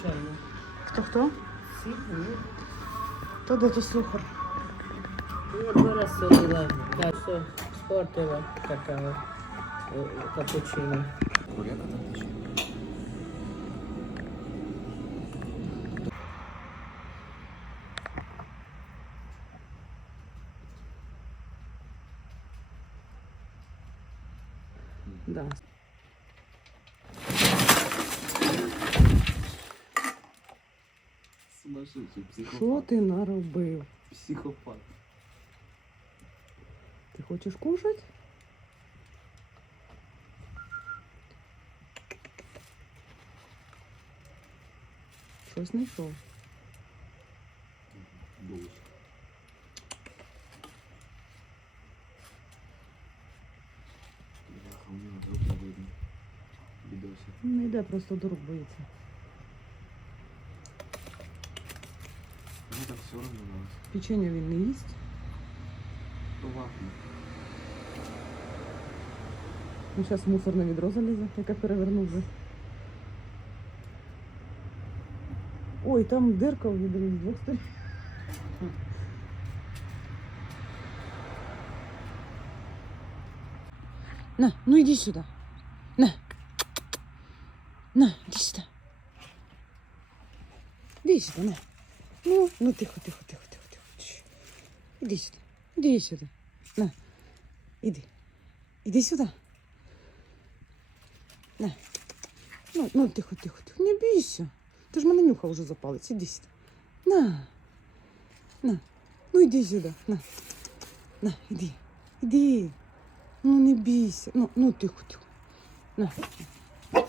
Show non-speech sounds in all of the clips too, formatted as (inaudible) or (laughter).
звичайно. Хто хто? Всі, ну, То де то сухар? я два рази солила, так, все, спортила какао, е, капучино. Куряка там пече. Да. Сумасшедший Що психопат. ти наробив? Психопат. Ти хочеш кушати? Щось знайшов. Булочка. Бляха, у нього руки видно. Бідосик. Не йде, просто до рук боїться. Мені так все одно нас. Печення він не їсть. То вахне. Ну, зараз мусорне відро залізе, яке перевернув вже. Ой, там дирка в відрі з двох сторін. На, ну иди сюда. На. На, иди сюда. Иди сюда, на. Ну, ну тихо, тихо, тихо, тихо, тихо. Чш. Иди сюда. Иди сюда. На. Иди. Иди сюда. На. Ну, ну тихо, тихо, тихо. Не бійся. Ти ж мене нюхав уже за палець. Іди сюди. На. На. Ну іди сюди. На. На, іди. Іди. Ну не бійся. Ну, ну тихо, тихо. На. (laughs)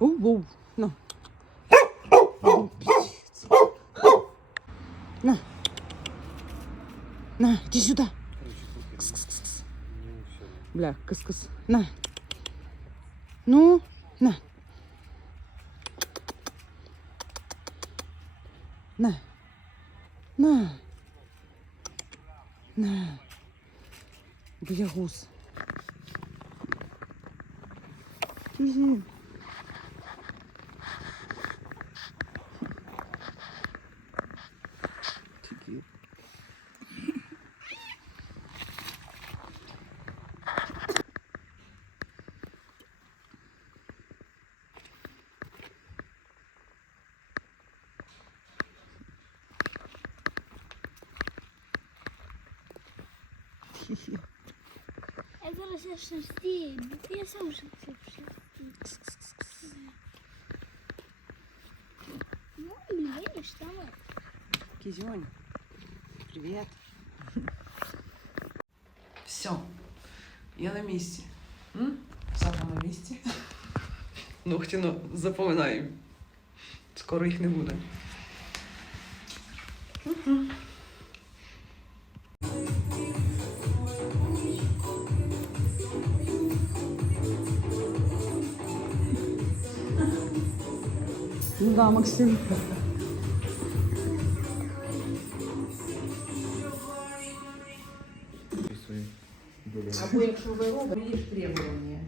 Оу, оу. На. На. На, иди сюда. Кс-кс-кс. Бля, кыс-кыс. На. Ну, на. На. На. На. Боягуз. Иди. Я зараз я шерсті, я сам ще це в шерсті. Ну, не видиш, там. Кизюнь, привет. Все, я на місці. М? Саша на місці. Ну, запоминаю. Скоро їх не буде. Ну да, Максим. Або якщо ви робите, є ж требування.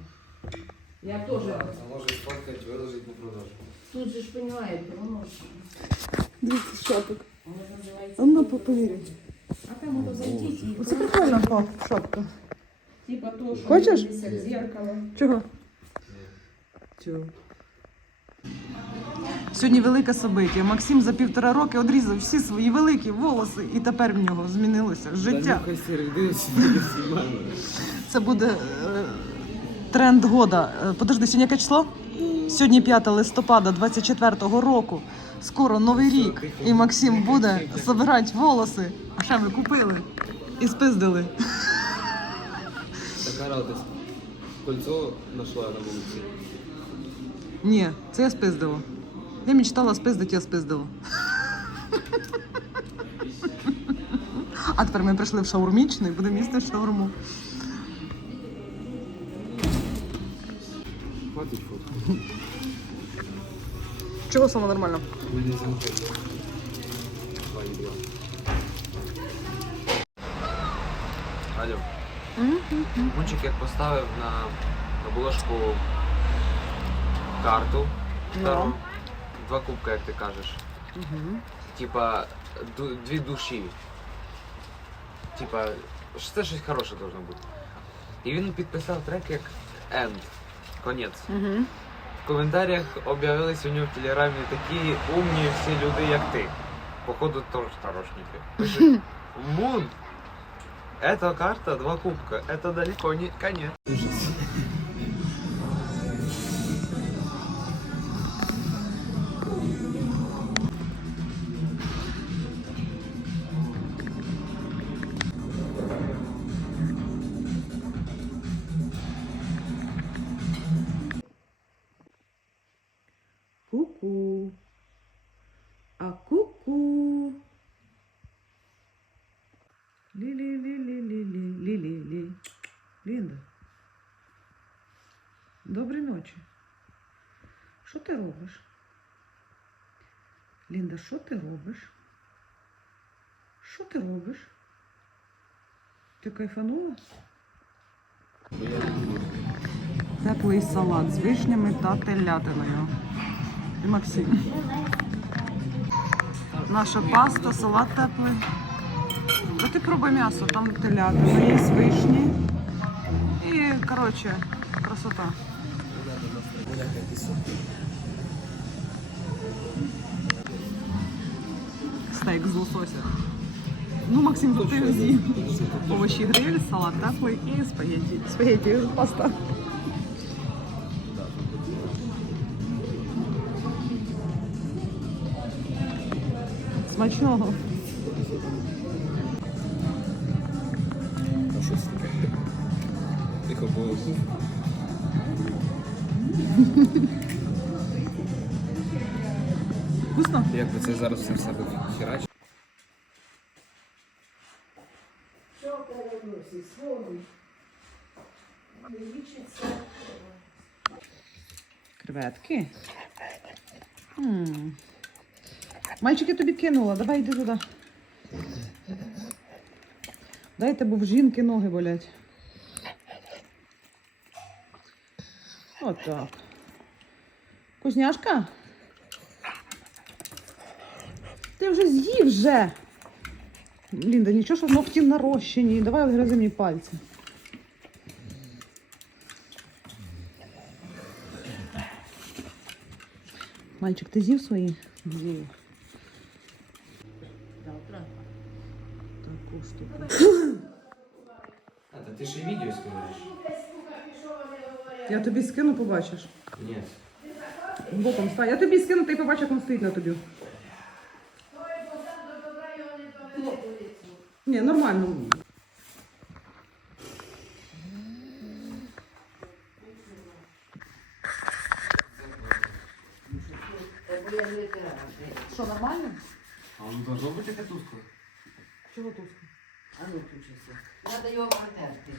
Я теж. А може сфоткати, виложити на продажу. Тут же ж розумієте, воно ж. Дивіться, шапок. Воно називається. А ну. А там ото зайдіть і Оце прикольна фа- шапка. типа то, що Хочеш? дивишся в зеркало. Чого? Чого? Сьогодні велике собиття. Максим за півтора роки одрізав всі свої великі волоси, і тепер в нього змінилося життя. Це буде е, тренд года. Е, Подожди, сьогодні яке число? Сьогодні 5 листопада 24-го року. Скоро новий рік. І Максим буде збирати волоси. А ще ми купили і спиздили. Така радость. Кольцо знайшла на вулиці. Ні, це я спиздила. Я мечтала спиздити, я спиздила. А тепер ми прийшли в шаурмічний, будемо їсти шаурму. Хватить фотку. Чого саме нормально? Алло. Мунчик як поставив на обложку карту Там два кубка, як ти кажеш. Угу. Типа ду- дві душі. Типа, що це щось хороше должно бути. І він підписав трек як End. Конець. Угу. В коментарях об'явились у нього в телеграмі такі умні всі люди, як ти. Походу, теж старошники. Пишуть, Мун. Это карта, два кубка. Это далеко не конец. Ти робиш? Лінда, що ти робиш? Що ти робиш? Ти кайфанула? Теплий салат з вишнями та телятиною. І Максим. Наша паста, салат теплий. А ти пробуй м'ясо, там телятина, є вишні. І, коротше, красота. Стейк з лосося. Ну, Максим, то ти з'їв. Овочі гриль, салат теплий і спагетті. Спагетті, паста. Смачного. Це зараз все в себе хірач? Креветки. М. Мальчик, я тобі кинула, давай йди туди. Дайте, бо в жінки ноги болять. Отак. Кузняшка? Ти вже з'їв вже. Лінда, нічого, що ногті нарощені. Давай відгризи мені пальці. Мальчик, ти з'їв свої? З'їв. Завтра. Таку штуку. А, та ти ще й відео скидаєш? Я тобі скину, побачиш. Ні. Боком стань. Я тобі скину, ти побачиш, як він стоїть на тобі. Ні, нормально. Не тираю. Що, нормально? А воно должно бути таке тускло? Чого тускло? А ну включися. Треба його протерти.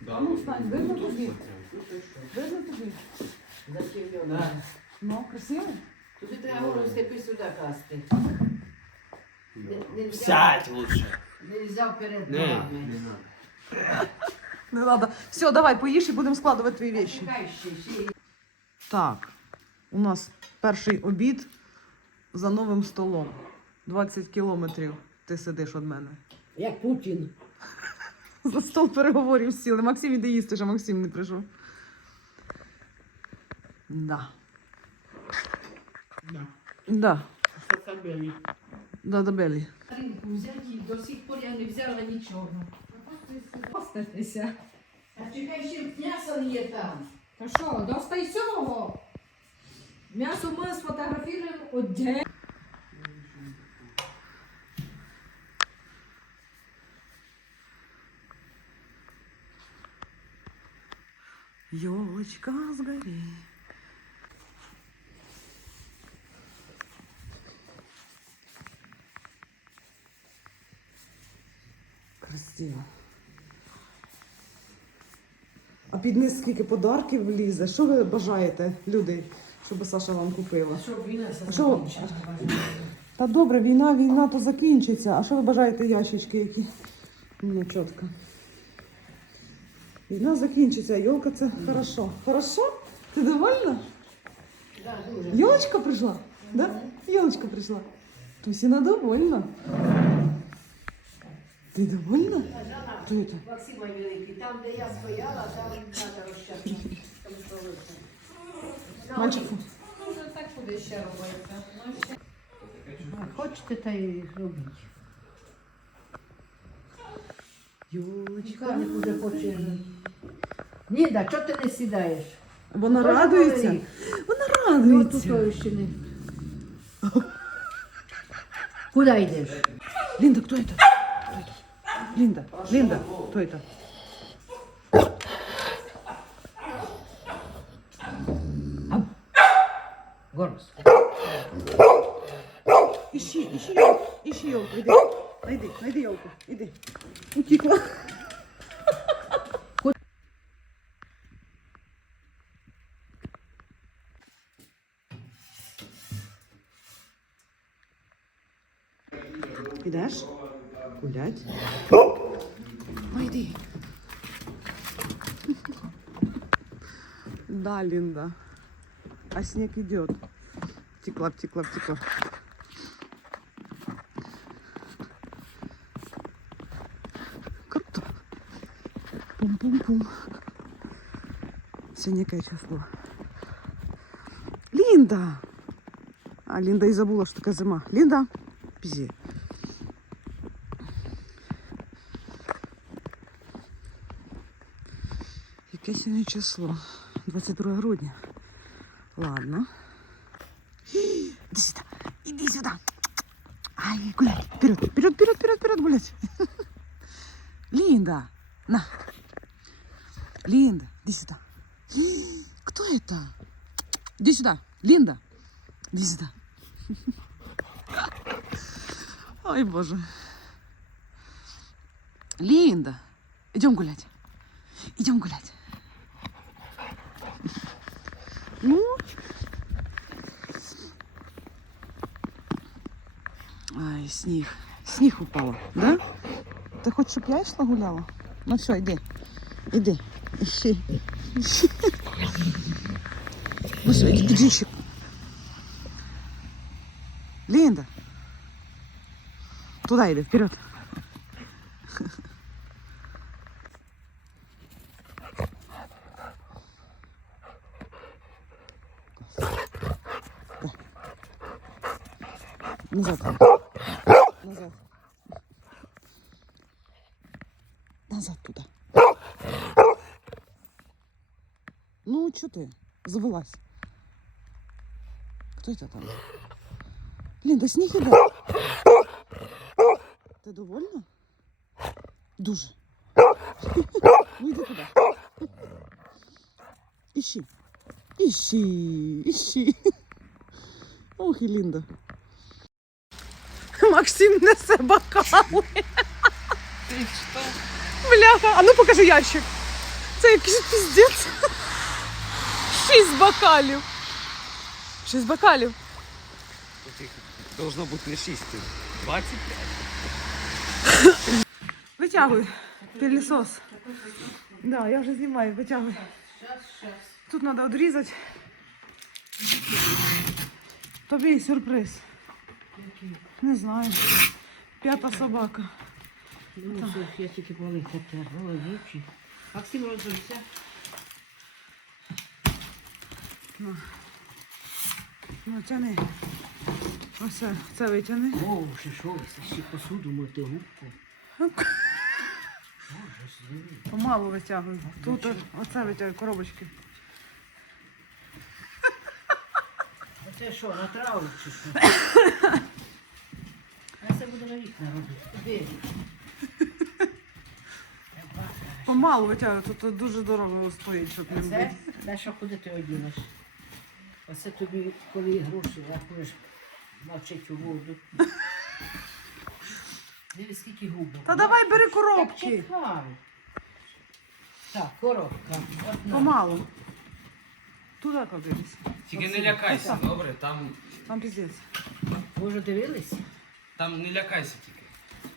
Да, ну, встань, видно тускло тобі? прям. Видно тобі? Зачем Ну, красиво? Тобі треба голову степи сюди класти. Сядь лучше. нельзя вперед Не, ногами. надо. Не треба. Все, давай, поїж і будемо складувати твої вещи. Чекай ще, ще. Так, у нас перший обід за новим столом. 20 кілометрів ти сидиш від мене. Як Путін. За стол переговорів сіли. Максим іде їсти, що Максим не прийшов. Да. Да. Да. Що там? Да, да, Белі. Ринку взяті, до сих пор я не взяла нічого. Остатися. А чекай, ще м'ясо не є там. Та що, достай цього. М'ясо ми сфотографуємо один. Ёлочка с Красиво. А під низ скільки подарків влізе? Що ви бажаєте, люди, щоб Саша вам купила? Щоб війна А що? Та добре, війна, війна то закінчиться. А що ви бажаєте ящички які? Ну, чітко. Війна закінчиться, йолка це хорошо. Хорошо? Ти довольна? Да, дуже. Елочка пришла? Да? Елочка пришла. Тусина довольна. Ты довольна? Кто это? Максима Великий, там, де я стояла, там треба розчати. Там столиця. Мальчик. Ну, вже так куди ще робити. Ну, ще. Хочете, та й робіть. Елочка. Чекай, куди хоче. Ніда, чого ти не сідаєш? Вона Боже, радується. Валерій. Вона Ну, тут радується. тої ще не. Куди йдеш? Линда, кто это? Кто это? Линда, Линда, кто это? Горос. Ищи, ищи елку, ищи елку, иди. Найди, найди елку, иди. Утекла. Да, Линда. А снег идет. Втекла, втекла, втекла. Круто. Пум-пум-пум. Сегодня какое число? Линда! А, Линда и забыла, что такая зима. Линда, пизи. Яке сьогодні число? 22 грудня. Ладно. Иди сюда. Иди сюда. Ай, гулять. Вперед, вперед, вперед, вперед, вперед гулять. Линда, на. Линда, иди сюда. Кто это? Иди сюда. Линда, иди сюда. Ой, боже. Линда, идем гулять. Идем гулять. Ну. Ай, сніг. Сніг упало, да? Ти хочеш, щоб я йшла гуляла? Ну все, йди. Іди. Іщи. Іщи. Ну все, іди, іди ще. Лінда. Туда йди, вперед. Ну, что ты? Завелась. Кто это там? Блин, да сніг іде. Ти довольна? Дуже. Ну йди туди. Іщи. Іщи, іщи. Ох, і Лінда. Максим несе бокали. Ти що? Бляха, а ну покажи ящик. Це якийсь піздець. Шість бокалів. Шість бокалів. Тут їх должно бути не 6, 25. Витягуй. Пилісос. Да, я вже знімаю, витягуй. Тут треба відрізати. Тобі сюрприз. Не знаю. П'ята собака. Ну, все, я тільки поли хотя. Голодівчий. Максим розумся. Ну, тяни. Ось це витягни. О, ще що, це ще посуду мити губку. Помалу витягуй. Тут оце витягуй коробочки. Це що, на траву чи що? А це буде на вікна робити. Помалу витягуй, тут, дуже дорого стоїть, щоб не А це? Що куди ти одінеш? Оце тобі, коли гроші рахуєш, мовчить у воду. Дивись, скільки губок. Та давай бери коробки. Так, коробка. Одна. Помалу. Туди кладись. Тільки не лякайся, добре? Там, Там піздець. Ви вже дивились? там не лякайся тільки.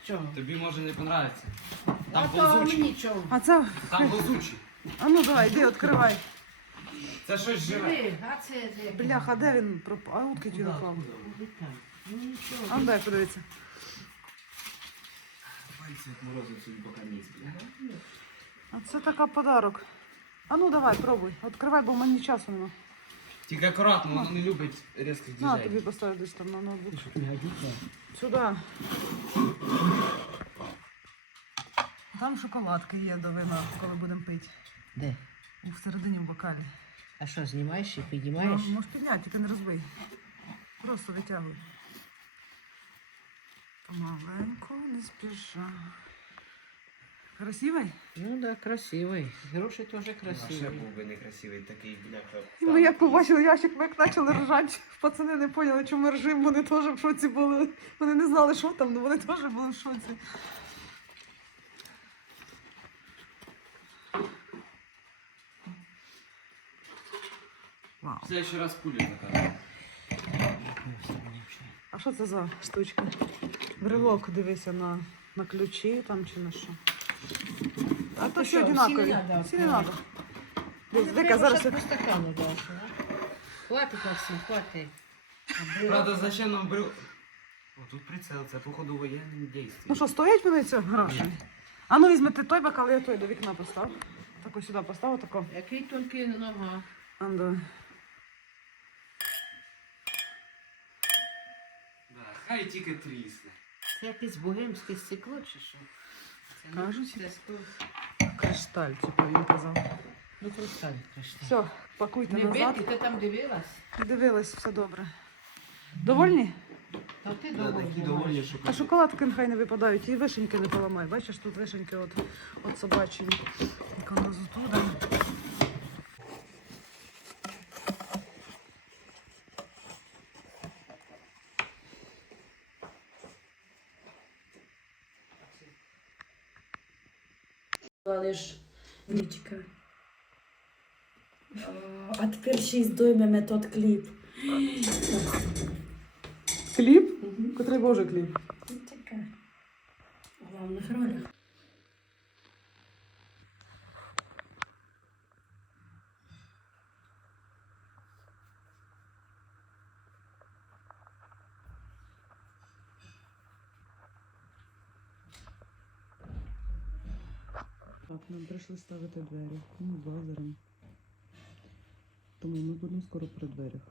Чого? Тобі може не понравиться. А Там то ползучий. мені чого? А це. Там ползучий. А ну давай, йди, відкривай. Це щось живе. Диви, а це де? Бляха, а де він пропав? А утки ті напав. Літає. Ну нічого. А ну дай подивитися. Пальці як морозив собі поки ніс. А це така подарок. А ну давай, пробуй. Відкривай, бо в мене часу нема. Тільки акуратно, воно не любить різких На, діжей. тобі поставлю десь там на ноутбук. Сюди. Там шоколадки є до вина, коли будемо пити. Де? У всередині в бокалі. А що, знімаєш і Ну, піднімаєш? можеш підняти, тільки не розбий. Просто витягуй. Помаленьку, не спіша. Красивий? Ну да, красивий. Гроші теж А ще був би некрасивий такий, бляха. І ми як побачили ящик, ми як почали ржати. Пацани не поняли, чому ми ржимо, вони теж в шоці були. Вони не знали, що там, але вони теж були в шоці. Вау. В следующий раз пулю заказав. А що це за штучка? Брелок, дивися на, на ключі там чи на що. А то що, одинакові. не надо Всі не відкривати? треба. Ну, Дивись, треба зараз. по стакану дати, да? Хватить, Максим, хватить. Правда, зачем нам брю... О, тут прицел, це походу воєнне дійство. Ну що, стоять вони ці гроші? А ну візьмете той бокал, я той до вікна постав. Тако сюди постав, тако. Який тільки нога. Андо. Да, хай тільки трісне. Це якесь богемське стекло чи що? Це Кажуть. це. Кришталь, типу він казав. Ну, хрусталь, кришта. Все, пакуйте Не назад. бити, ти там дивилась? Дивилась, все добре. Довольні? Та ти Да, такі доволі, що А шоколадки нехай не випадають, і вишеньки не поламай. Бачиш, тут вишеньки от, от собачі. Як воно 6 доймів метод кліп. Кліп? Угу. Котрий боже кліп? Ну, така. В головних ролях. Так, нам прийшли ставити двері. Ну, базаром. Тому ми будемо скоро при дверях.